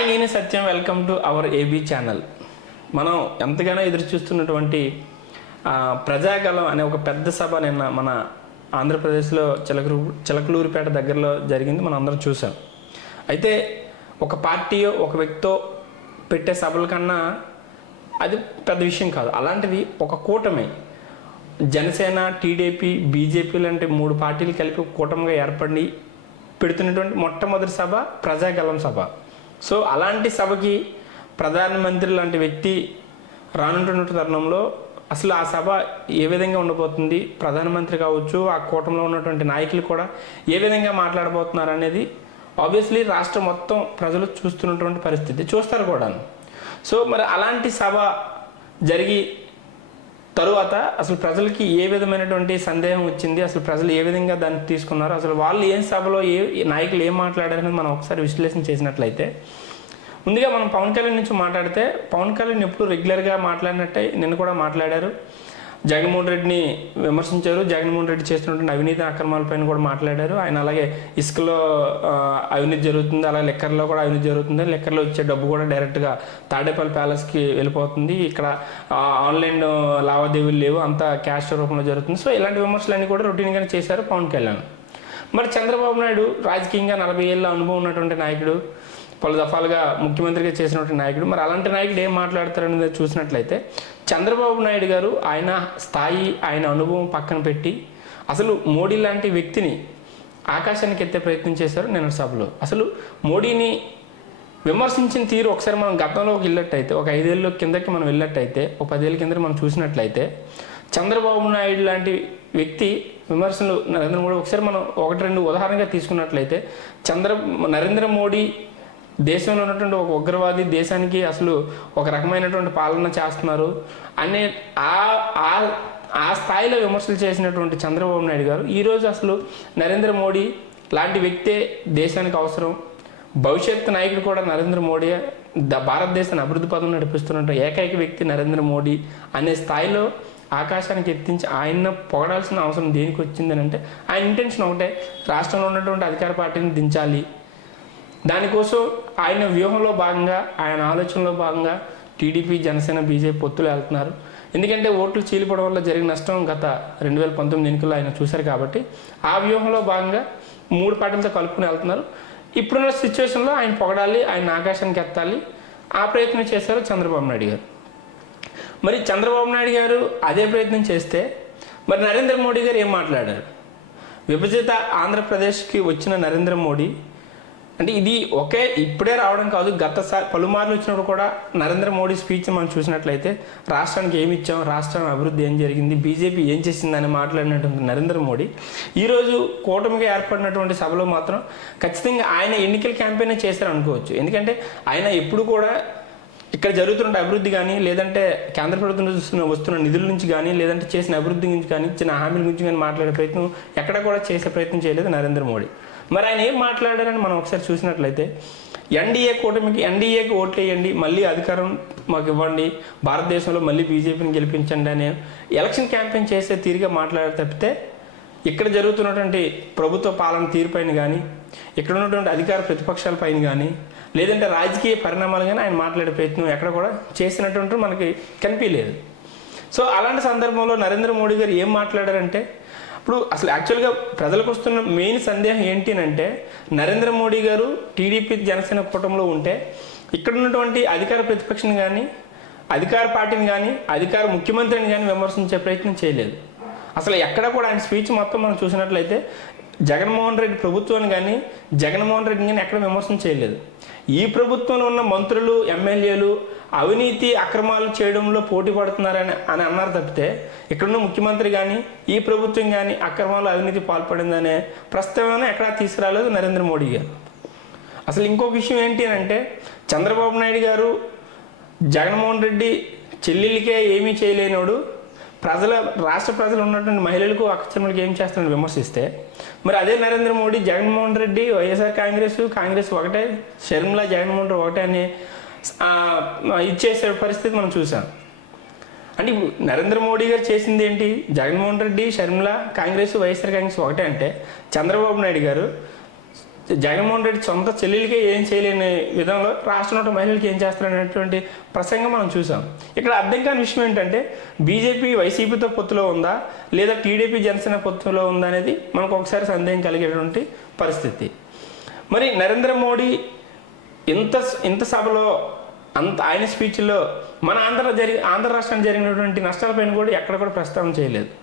Hi నేను Satyam. Welcome to our AB channel. మనం ఎంతగానో ఎదురు చూస్తున్నటువంటి ప్రజాగలం అనే ఒక పెద్ద సభ నిన్న మన ఆంధ్రప్రదేశ్లో చిలకలు చిలకలూరిపేట దగ్గరలో జరిగింది. మనం అందరం చూసాం. అయితే ఒక పార్టీయో ఒక వ్యక్తితో పెట్టే సభల కన్నా అది పెద్ద విషయం కాదు. అలాంటిది ఒక కూటమి జనసేన టీడీపీ బీజేపీ లాంటి మూడు పార్టీలు కలిపి కూటమిగా ఏర్పడి పెడుతున్నటువంటి మొట్టమొదటి సభ ప్రజాగలం సభ. సో అలాంటి సభకి ప్రధానమంత్రి లాంటి వ్యక్తి రానుంటున్న తరుణంలో అసలు ఆ సభ ఏ విధంగా ఉండబోతుంది? ప్రధానమంత్రి కావచ్చు ఆ కూటమిలో ఉన్నటువంటి నాయకులు కూడా ఏ విధంగా మాట్లాడబోతున్నారు అనేది ఆబ్వియస్లీ రాష్ట్రం మొత్తం ప్రజలు చూస్తున్నటువంటి పరిస్థితి చూస్తారు కూడా సో మరి అలాంటి సభ జరిగి తరువాత అసలు ప్రజలకి ఏ విధమైనటువంటి సందేహం వచ్చింది అసలు ప్రజలు ఏ విధంగా దాన్ని తీసుకున్నారు అసలు వాళ్ళు ఏం సభలో ఏ నాయకులు ఏం మాట్లాడారని మనం ఒకసారి విశ్లేషణ చేసినట్లయితే ముందుగా మనం పవన్ కళ్యాణ్ నుంచి మాట్లాడితే పవన్ కళ్యాణ్ ఎప్పుడు రెగ్యులర్గా మాట్లాడినట్టే నిన్న కూడా మాట్లాడారు. జగన్మోహన్ రెడ్డిని విమర్శించారు. జగన్మోహన్ రెడ్డి చేస్తున్నటువంటి అవినీతి అక్రమాలపైన కూడా మాట్లాడారు. ఆయన అలాగే ఇసుకలో అవినీతి జరుగుతుంది. అలాగే లెక్కర్లో కూడా అవినీతి జరుగుతుంది. లెక్కర్లో ఇచ్చే డబ్బు కూడా డైరెక్ట్గా తాడేపల్లి ప్యాలెస్కి వెళ్ళిపోతుంది. ఇక్కడ ఆన్లైన్ లావాదేవీలు లేవు. అంతా క్యాష్ రూపంలో జరుగుతుంది. సో ఇలాంటి విమర్శలన్నీ కూడా రొటీన్గానే చేశారు పవన్ కళ్యాణ్. మరి చంద్రబాబు నాయుడు రాజకీయంగా నలభై ఏళ్ళ అనుభవం ఉన్నటువంటి నాయకుడు. పలు దఫాలుగా ముఖ్యమంత్రిగా చేసినటువంటి నాయకుడు. మరి అలాంటి నాయకుడు ఏం మాట్లాడతారనేది చూసినట్లయితే చంద్రబాబు నాయుడు గారు ఆయన స్థాయి ఆయన అనుభవం పక్కన పెట్టి అసలు మోడీ లాంటి వ్యక్తిని ఆకాశానికి ఎత్తే ప్రయత్నం చేశారు నిన్న సభలో. అసలు మోడీని విమర్శించిన తీరు ఒకసారి మనం గతంలో ఒక వెళ్ళినట్టయితే ఒక ఐదేళ్ళ కిందకి మనం వెళ్ళినట్టయితే ఒక పదేళ్ళ కింద మనం చూసినట్లయితే చంద్రబాబు నాయుడు లాంటి వ్యక్తి విమర్శలు నరేంద్ర మోడీ ఒకసారి మనం ఒకటి రెండు ఉదాహరణగా తీసుకున్నట్లయితే చంద్ర నరేంద్ర మోడీ దేశంలో ఉన్నటువంటి ఒక ఉగ్రవాది దేశానికి అసలు ఒక రకమైనటువంటి పాలన చేస్తున్నారు. అనే ఆ ఆ ఆ స్థాయిలో విమర్శలు చేసినటువంటి చంద్రబాబు నాయుడు గారు ఈరోజు అసలు నరేంద్ర మోడీ లాంటి వ్యక్తే దేశానికి అవసరం. భవిష్యత్ నాయకుడు కూడా నరేంద్ర మోడీ ద భారతదేశాన్ని అభివృద్ధి పదం నడిపిస్తున్న ఏకైక వ్యక్తి నరేంద్ర మోడీ అనే స్థాయిలో ఆకాశానికి ఎత్తించి ఆయన పొగడాల్సిన అవసరం దేనికి వచ్చిందని అంటే ఆయన ఇంటెన్షన్ ఒకటే రాష్ట్రంలో ఉన్నటువంటి అధికార పార్టీని దించాలి. దానికోసం ఆయన వ్యూహంలో భాగంగా ఆయన ఆలోచనలో భాగంగా టీడీపీ జనసేన బీజేపీ పొత్తులు వెళ్తున్నారు. ఎందుకంటే ఓట్లు చీలిపోవడం వల్ల జరిగిన నష్టం గత రెండు వేల పంతొమ్మిది ఎన్నికల్లో ఆయన చూశారు కాబట్టి ఆ వ్యూహంలో భాగంగా మూడు పార్టీలతో కలుపుకుని వెళ్తున్నారు. ఇప్పుడున్న సిచ్యువేషన్లో ఆయన పొగడాలి ఆయన ఆకాశానికి ఎత్తాలి. ఆ ప్రయత్నం చేశారు చంద్రబాబు నాయుడు గారు. మరి చంద్రబాబు నాయుడు గారు అదే ప్రయత్నం చేస్తే మరి నరేంద్ర మోడీ గారు ఏం మాట్లాడారు? విభజిత ఆంధ్రప్రదేశ్కి వచ్చిన నరేంద్ర మోడీ అంటే ఇది ఒకే ఇప్పుడే రావడం కాదు గతసారి పలుమార్లు వచ్చినప్పుడు కూడా నరేంద్ర మోడీ స్పీచ్ మనం చూసినట్లయితే రాష్ట్రానికి ఏమి ఇచ్చాం రాష్ట్రం అభివృద్ధి ఏం జరిగింది బీజేపీ ఏం చేసిందని మాట్లాడినటువంటి నరేంద్ర మోడీ. ఈరోజు కూటమిగా ఏర్పడినటువంటి సభలో మాత్రం ఖచ్చితంగా ఆయన ఎన్నికల క్యాంపెయిన్ చేశారు అనుకోవచ్చు. ఎందుకంటే ఆయన ఎప్పుడు కూడా ఇక్కడ జరుగుతున్న అభివృద్ధి కానీ లేదంటే కేంద్ర ప్రభుత్వం చూస్తున్న వస్తున్న వస్తున్న నిధుల నుంచి కానీ లేదంటే చేసిన అభివృద్ధి గురించి కానీ ఇచ్చిన హామీల గురించి కానీ మాట్లాడే ప్రయత్నం ఎక్కడ కూడా చేసే ప్రయత్నం చేయలేదు నరేంద్ర మోడీ. మరి ఆయన ఏం మాట్లాడారని మనం ఒకసారి చూసినట్లయితే ఎన్డీఏ కూటమికి ఎన్డీఏకి ఓట్లు వేయండి మళ్ళీ అధికారం మాకు ఇవ్వండి భారతదేశంలో మళ్ళీ బీజేపీని గెలిపించండి అని ఎలక్షన్ క్యాంపెయిన్ చేసే తీరుగా మాట్లాడే తప్పితే ఇక్కడ జరుగుతున్నటువంటి ప్రభుత్వ పాలన తీరుపైన కానీ ఇక్కడ ఉన్నటువంటి అధికార ప్రతిపక్షాల పైన కానీ లేదంటే రాజకీయ పరిణామాలు కానీ ఆయన మాట్లాడే ప్రయత్నం ఎక్కడ కూడా చేసినటువంటి మనకి కనిపించలేదు. సో అలాంటి సందర్భంలో నరేంద్ర మోడీ గారు ఏం మాట్లాడారంటే ఇప్పుడు అసలు యాక్చువల్గా ప్రజలకు వస్తున్న మెయిన్ సందేహం ఏంటి అంటే నరేంద్ర మోడీ గారు టీడీపీ జనసేన కూటమిలో ఉంటే ఇక్కడ ఉన్నటువంటి అధికార ప్రతిపక్షం కానీ అధికార పార్టీని కానీ అధికార ముఖ్యమంత్రిని కానీ విమర్శించే ప్రయత్నం చేయలేదు. అసలు ఎక్కడ కూడా ఆయన స్పీచ్ మొత్తం మనం చూసినట్లయితే జగన్మోహన్ రెడ్డి ప్రభుత్వాన్ని కానీ జగన్మోహన్ రెడ్డిని కానీ ఎక్కడ విమర్శన చేయలేదు. ఈ ప్రభుత్వంలో ఉన్న మంత్రులు ఎమ్మెల్యేలు అవినీతి అక్రమాలు చేయడంలో పోటీ పడుతున్నారని అని అన్నారు తప్పితే ఇక్కడున్న ముఖ్యమంత్రి కానీ ఈ ప్రభుత్వం కానీ అక్రమాలు అవినీతి పాల్పడిందనే ప్రస్తావన ఎక్కడా తీసుకురాలేదు నరేంద్ర మోడీ గారు. అసలు ఇంకొక విషయం ఏంటి అని అంటే చంద్రబాబు నాయుడు గారు జగన్మోహన్ రెడ్డి చెల్లెళ్ళకే ఏమీ చేయలేనోడు ప్రజల రాష్ట్ర ప్రజలు ఉన్నటువంటి మహిళలకు అక్షరములకు ఏం చేస్తారని విమర్శిస్తే మరి అదే నరేంద్ర మోడీ జగన్మోహన్ రెడ్డి వైఎస్ఆర్ కాంగ్రెస్ కాంగ్రెస్ ఒకటే షర్మిల జగన్మోహన్ రెడ్డి ఒకటే అని ఇచ్చేసే పరిస్థితి మనం చూసాం. అంటే ఇప్పుడు నరేంద్ర మోడీ గారు చేసింది ఏంటి? జగన్మోహన్ రెడ్డి షర్మిల కాంగ్రెస్ వైఎస్ఆర్ కాంగ్రెస్ ఒకటే అంటే చంద్రబాబు నాయుడు గారు జగన్మోహన్ రెడ్డి సొంత చెల్లెలకే ఏం చేయలేని విధంలో రాష్ట్రంలో మహిళలకి ఏం చేస్తారనేటువంటి ప్రసంగం మనం చూసాం. ఇక్కడ అర్థం కాని విషయం ఏంటంటే బీజేపీ వైసీపీతో పొత్తులో ఉందా? లేదా టీడీపీ జనసేన పొత్తులో ఉందా అనేది మనకు ఒకసారి సందేహం కలిగేటువంటి పరిస్థితి. మరి నరేంద్ర మోడీ ఇంత ఇంత సభలో అంత ఆయన స్పీచ్లో మన ఆంధ్ర జరిగి ఆంధ్ర రాష్ట్రానికి జరిగినటువంటి నష్టాలపైన కూడా ఎక్కడ కూడా ప్రస్తావన చేయలేదు.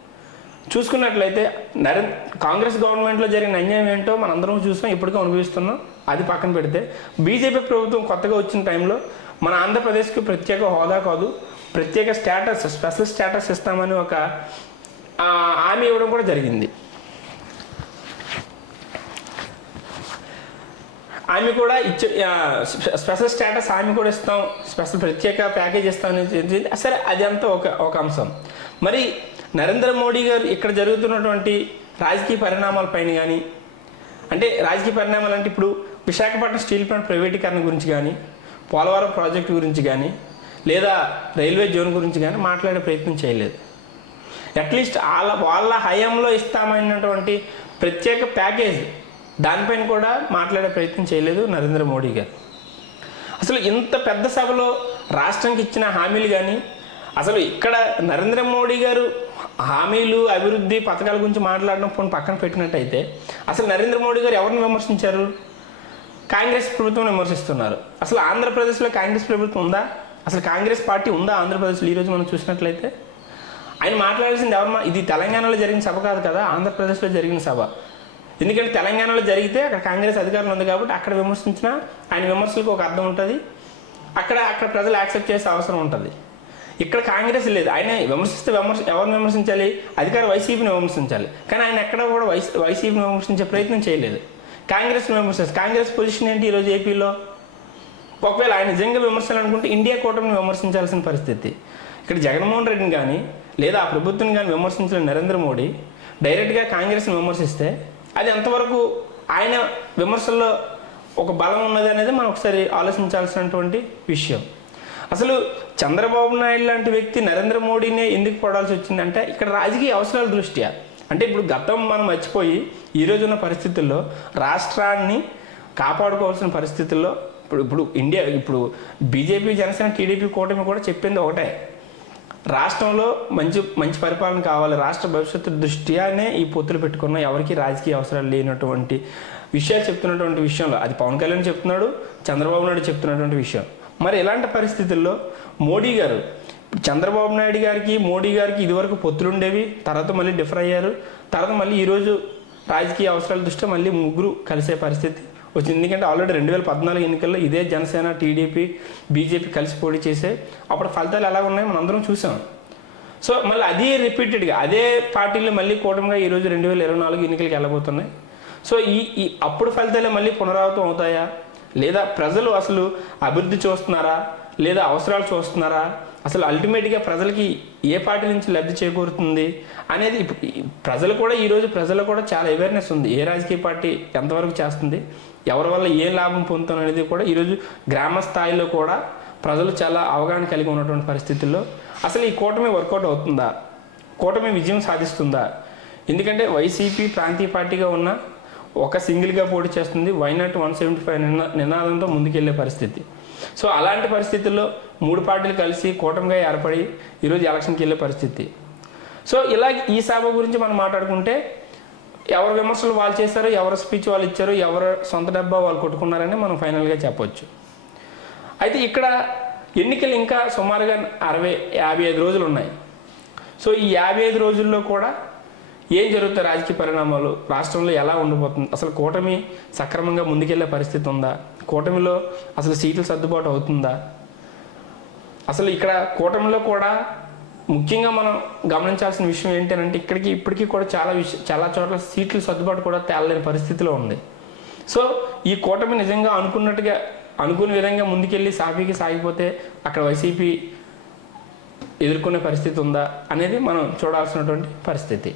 చూసుకున్నట్లయితే నరే కాంగ్రెస్ గవర్నమెంట్లో జరిగిన అన్యాయం ఏంటో మనందరం చూసాం ఇప్పటికే అనుభవిస్తున్నాం. అది పక్కన పెడితే బీజేపీ ప్రభుత్వం కొత్తగా వచ్చిన టైంలో మన ఆంధ్రప్రదేశ్కి ప్రత్యేక హోదా కాదు ప్రత్యేక స్టేటస్ స్పెషల్ స్టేటస్ ఇస్తామని ఒక హామీ ఇవ్వడం కూడా జరిగింది. ఆమె కూడా ఇచ్చే స్పెషల్ స్టేటస్ ఆమె కూడా ఇస్తాం స్పెషల్ ప్రత్యేక ప్యాకేజ్ ఇస్తామని సరే అది ఒక ఒక అంశం. మరి నరేంద్ర మోడీ గారు ఇక్కడ జరుగుతున్నటువంటి రాజకీయ పరిణామాలపైన కానీ అంటే రాజకీయ పరిణామాలు అంటే ఇప్పుడు విశాఖపట్నం స్టీల్ ప్లాంట్ ప్రైవేటీకరణ గురించి కానీ పోలవరం ప్రాజెక్టు గురించి కానీ లేదా రైల్వే జోన్ గురించి కానీ మాట్లాడే ప్రయత్నం చేయలేదు. అట్లీస్ట్ వాళ్ళ వాళ్ళ హయాంలో ఇస్తామైనటువంటి ప్రత్యేక ప్యాకేజ్ దానిపైన కూడా మాట్లాడే ప్రయత్నం చేయలేదు నరేంద్ర మోడీ గారు. అసలు ఇంత పెద్ద సభలో రాష్ట్రానికి ఇచ్చిన హామీలు కానీ అసలు ఇక్కడ నరేంద్ర మోడీ గారు హామీలు అభివృద్ధి పథకాల గురించి మాట్లాడడం ఫోన్ పక్కన పెట్టినట్టయితే అసలు నరేంద్ర మోడీ గారు ఎవరిని విమర్శించారు? కాంగ్రెస్ ప్రభుత్వం విమర్శిస్తున్నారు. అసలు ఆంధ్రప్రదేశ్లో కాంగ్రెస్ ప్రభుత్వం ఉందా? అసలు కాంగ్రెస్ పార్టీ ఉందా ఆంధ్రప్రదేశ్లో ఈరోజు మనం చూసినట్లయితే? ఆయన మాట్లాడాల్సింది ఎవరు? ఇది తెలంగాణలో జరిగిన సభ కాదు కదా ఆంధ్రప్రదేశ్లో జరిగిన సభ. ఎందుకంటే తెలంగాణలో జరిగితే అక్కడ కాంగ్రెస్ అధికారులు ఉంది కాబట్టి అక్కడ విమర్శించినా ఆయన విమర్శలకు ఒక అర్థం ఉంటుంది. అక్కడ అక్కడ ప్రజలు యాక్సెప్ట్ చేసే అవసరం ఉంటుంది. ఇక్కడ కాంగ్రెస్ లేదు. ఆయన విమర్శిస్తే విమర్శ ఎవరిని విమర్శించాలి? అధికార వైసీపీని విమర్శించాలి. కానీ ఆయన ఎక్కడ కూడా వైసీ వైసీపీని విమర్శించే ప్రయత్నం చేయలేదు. కాంగ్రెస్ని విమర్శిస్తారు. కాంగ్రెస్ పొజిషన్ ఏంటి ఈరోజు ఏపీలో? ఒకవేళ ఆయన నిజంగా విమర్శలనుకుంటే ఇండియా కూటమిని విమర్శించాల్సిన పరిస్థితి. ఇక్కడ జగన్మోహన్ రెడ్డిని కానీ లేదా ఆ ప్రభుత్వం కానీ విమర్శించిన నరేంద్ర మోడీ డైరెక్ట్గా కాంగ్రెస్ని విమర్శిస్తే అది ఎంతవరకు ఆయన విమర్శల్లో ఒక బలం ఉన్నది అనేది మనం ఒకసారి ఆలోచించాల్సినటువంటి విషయం. అసలు చంద్రబాబు నాయుడు లాంటి వ్యక్తి నరేంద్ర మోడీనే ఎందుకు పడాల్సి వచ్చిందంటే ఇక్కడ రాజకీయ అవసరాల దృష్ట్యా. అంటే ఇప్పుడు గతం మనం మర్చిపోయి ఈ రోజున్న పరిస్థితుల్లో రాష్ట్రాన్ని కాపాడుకోవాల్సిన పరిస్థితుల్లో ఇప్పుడు ఇప్పుడు ఇండియా ఇప్పుడు బీజేపీ జనసేన టీడీపీ కూటమి కూడా చెప్పింది ఒకటే. రాష్ట్రంలో మంచి మంచి పరిపాలన కావాలి. రాష్ట్ర భవిష్యత్తు దృష్ట్యానే ఈ పొత్తులు పెట్టుకున్న ఎవరికి రాజకీయ అవసరాలు లేనటువంటి విషయాలు చెప్తున్నటువంటి విషయంలో. అది పవన్ కళ్యాణ్ చెప్తున్నాడు చంద్రబాబు నాయుడు చెప్తున్నటువంటి విషయం. మరి ఇలాంటి పరిస్థితుల్లో మోడీ గారు చంద్రబాబు నాయుడు గారికి మోడీ గారికి ఇదివరకు పొత్తులు ఉండేవి తర్వాత మళ్ళీ డిఫర్ అయ్యారు తర్వాత మళ్ళీ ఈరోజు రాజకీయ అవసరాల దృష్ట్యా మళ్ళీ ముగ్గురు కలిసే పరిస్థితి వచ్చింది. ఎందుకంటే ఆల్రెడీ రెండు వేల పద్నాలుగు ఎన్నికల్లో ఇదే జనసేన టీడీపీ బీజేపీ కలిసి పోటీ చేసే అప్పుడు ఫలితాలు ఎలా ఉన్నాయో మనం అందరం చూసాం. సో మళ్ళీ అదే రిపీటెడ్గా అదే పార్టీలు మళ్ళీ కూటమిగా ఈరోజు రెండు వేల ఇరవై నాలుగు ఎన్నికలకు వెళ్ళబోతున్నాయి. సో ఈ ఈ అప్పుడు ఫలితాలే మళ్ళీ పునరావృతం అవుతాయా లేదా ప్రజలు అసలు అభివృద్ధి చూస్తున్నారా? లేదా అవసరాలు చూస్తున్నారా? అసలు అల్టిమేట్గా ప్రజలకి ఏ పార్టీ నుంచి లబ్ధి చేకూరుతుంది అనేది ప్రజలు కూడా ఈరోజు ప్రజలు కూడా చాలా అవేర్నెస్ ఉంది. ఏ రాజకీయ పార్టీ ఎంతవరకు చేస్తుంది? ఎవరి వల్ల ఏ లాభం పొందుతాం అనేది కూడా ఈరోజు గ్రామ స్థాయిలో కూడా ప్రజలు చాలా అవగాహన కలిగి ఉన్నటువంటి పరిస్థితుల్లో అసలు ఈ కూటమి వర్కౌట్ అవుతుందా? కూటమి విజయం సాధిస్తుందా? ఎందుకంటే వైసీపీ ప్రాంతీయ పార్టీగా ఉన్న ఒక సింగిల్గా పోటీ చేస్తుంది. Why not one seventy five నినా నినాదంతో ముందుకెళ్ళే పరిస్థితి. సో అలాంటి పరిస్థితుల్లో మూడు పార్టీలు కలిసి కూటమిగా ఏర్పడి ఈరోజు ఎలక్షన్కి వెళ్ళే పరిస్థితి. సో ఇలా ఈ సభ గురించి మనం మాట్లాడుకుంటే ఎవరు విమర్శలు వాళ్ళు చేశారు ఎవరు స్పీచ్ వాళ్ళు ఇచ్చారు ఎవరు సొంత డబ్బా వాళ్ళు కొట్టుకున్నారని మనం ఫైనల్గా చెప్పొచ్చు. అయితే ఇక్కడ ఎన్నికలు ఇంకా సుమారుగా అరవై యాభై ఐదు రోజులు ఉన్నాయి. సో ఈ యాభై ఐదు రోజుల్లో కూడా ఏం జరుగుతాయి రాజకీయ పరిణామాలు? రాష్ట్రంలో ఎలా ఉండిపోతుంది? అసలు కూటమి సక్రమంగా ముందుకెళ్ళే పరిస్థితి ఉందా? కూటమిలో అసలు సీట్లు సర్దుబాటు అవుతుందా? అసలు ఇక్కడ కూటమిలో కూడా ముఖ్యంగా మనం గమనించాల్సిన విషయం ఏంటంటే ఇక్కడికి ఇప్పటికీ కూడా చాలా విషయం చాలా చోట్ల సీట్లు సర్దుబాటు కూడా తేలలేని పరిస్థితిలో ఉంది. సో ఈ కూటమి నిజంగా అనుకున్నట్టుగా అనుకున్న విధంగా ముందుకెళ్ళి సాఫీకి సాగిపోతే అక్కడ వైసీపీ ఎదుర్కొనే పరిస్థితి ఉందా అనేది మనం చూడాల్సినటువంటి పరిస్థితి.